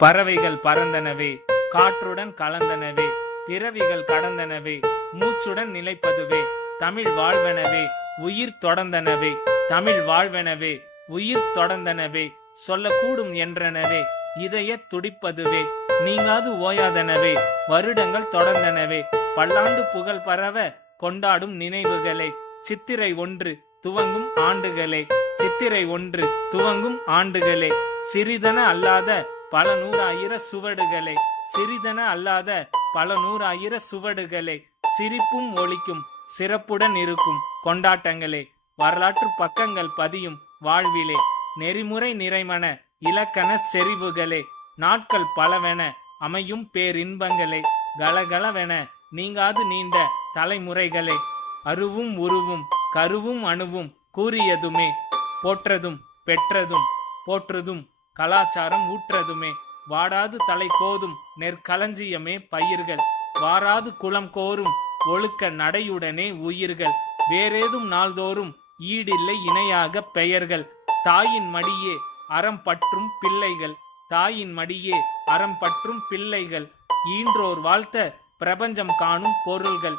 பறவைகள் பறந்தனவே காற்றுடன் கலந்தனவே பிறவிகள் கடந்தனவே மூச்சுடன் நிலைப்பதுவே தமிழ் வாழ்வெனவே உயிர் தொடர்ந்தனவே தமிழ் வாழ்வெனவே உயிர் தொடர்ந்தனவே சொல்லக்கூடும் என்றனவே இதய துடிப்பதுவே நீங்காது ஓயாதனவே வருடங்கள் தொடர்ந்தனவே பல்லாண்டு புகழ் பரவ கொண்டாடும் நினைவுகளே சித்திரை ஒன்று துவங்கும் ஆண்டுகளே சித்திரை ஒன்று துவங்கும் ஆண்டுகளே சிறிதன அல்லாத பல நூறாயிர சுவடுகளே. சிறிதன அல்லாத பல நூறாயிர சுவடுகளே. சிரிப்பும் ஒழிக்கும் சிறப்புடன் இருக்கும் கொண்டாட்டங்களே. வரலாற்று பக்கங்கள் பதியும் வாழ்விலே. நெறிமுறை நிறைமன இலக்கண செறிவுகளே. நாட்கள் பலவென அமையும் பேரின்பங்களே. கலகலவென நீங்காது நீண்ட தலைமுறைகளே. அருவும் உருவும் கருவும் அணுவும் கூறியதுமே. போற்றதும் பெற்றதும் போற்றுதும் கலாச்சாரம் ஊற்றதுமே. வாடாது தலை கோதும் நெற்களஞ்சியமே பயிர்கள். வாராது குளம் கோரும் ஒழுக்க நடையுடனே உயிர்கள். வேறேதும் நாள்தோறும் ஈடில்லை இணையாக பெயர்கள். தாயின் மடியே அறம் பற்றும் பிள்ளைகள். தாயின் மடியே அறம் பற்றும் பிள்ளைகள். ஈன்றோர் வாழ்த்த பிரபஞ்சம் காணும் பொருள்கள்.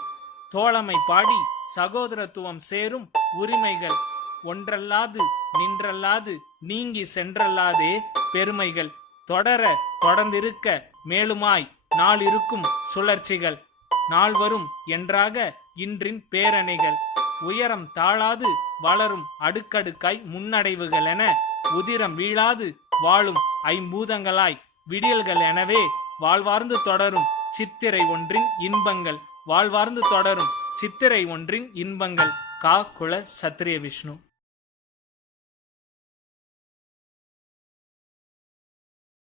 தோழமை பாடி சகோதரத்துவம் சேரும் உரிமைகள். ஒன்றல்லாது நின்றல்லாது நீங்கி சென்றல்லாதே பெருமைகள். தொடர தொடர்ந்திருக்க மேலுமாய் நாளிருக்கும் சுழற்சிகள். நாள் வரும் என்றாக இன்றின் பேரணிகள். உயரம் தாழாது வளரும் அடுக்கடுக்காய் முன்னடைவுகள் என உதிரம் வீழாது வாழும் ஐம்பூதங்களாய் விடியல்கள் எனவே வாழ்வார்ந்து தொடரும் சித்திரை ஒன்றின் இன்பங்கள். வாழ்வார்ந்து தொடரும் சித்திரை ஒன்றின் இன்பங்கள். கா. குல சத்திரிய விஷ்ணு.